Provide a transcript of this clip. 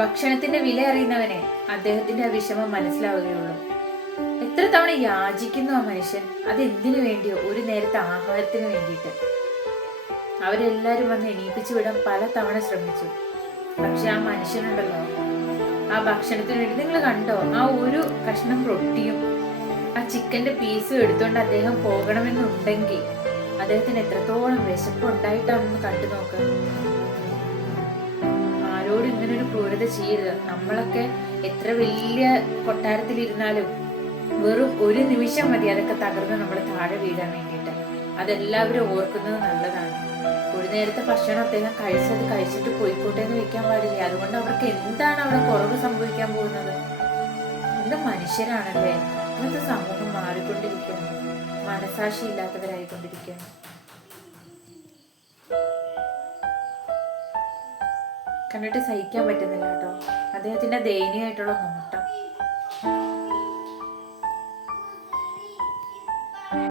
ഭക്ഷണത്തിന്റെ വില അറിയുന്നവനെ അദ്ദേഹത്തിന്റെ ആ വിഷമം മനസ്സിലാവുകയുള്ളൂ. എത്ര തവണ യാചിക്കുന്നു ആ മനുഷ്യൻ, അതെന്തിനു വേണ്ടിയോ? ഒരു നേരത്തെ ആഹാരത്തിന് വേണ്ടിയിട്ട്. അവരെല്ലാരും വന്ന് എണീപ്പിച്ചു വിടാൻ പല തവണ ശ്രമിച്ചു. പക്ഷെ ആ മനുഷ്യനുണ്ടല്ലോ, ആ ഭക്ഷണത്തിന് വേണ്ടി നിങ്ങൾ കണ്ടോ, ആ ഒരു കഷ്ണം റൊട്ടിയും ആ ചിക്കന്റെ പീസും എടുത്തുകൊണ്ട് അദ്ദേഹം പോകണമെന്നുണ്ടെങ്കിൽ അദ്ദേഹത്തിന് എത്രത്തോളം വിശപ്പ് ഉണ്ടായിട്ടാണെന്ന് കണ്ടു നോക്ക്. ആരോട് ഇങ്ങനൊരു ക്രൂരത ചെയ്യരുത്. നമ്മളൊക്കെ എത്ര വലിയ കൊട്ടാരത്തിലിരുന്നാലും വെറും ഒരു നിമിഷം മതി അതൊക്കെ തകർന്ന് നമ്മൾ താഴെ വീഴാൻ വേണ്ടിയിട്ട്. അതെല്ലാവരും ഓർക്കുന്നത് നല്ലതാണ്. ഒരു നേരത്തെ ഭക്ഷണം അദ്ദേഹം കഴിച്ചിട്ട് പോയിക്കോട്ടെ എന്ന് വെക്കാൻ പാടില്ല. അതുകൊണ്ട് അവർക്ക് എന്താണ് അവിടെ കുറവ് സംഭവിക്കാൻ പോകുന്നത്? എന്ത് മനുഷ്യരാണല്ലേ! ഇന്നത്തെ സമൂഹം മാറിക്കൊണ്ടിരിക്കുകയാണ്, മനസാക്ഷി ഇല്ലാത്തവരായിക്കൊണ്ടിരിക്കുകയാണ്. കണ്ടിട്ട് സഹിക്കാൻ പറ്റുന്നില്ല കേട്ടോ അദ്ദേഹത്തിന്റെ ദയനീയമായിട്ടുള്ള നോട്ടം.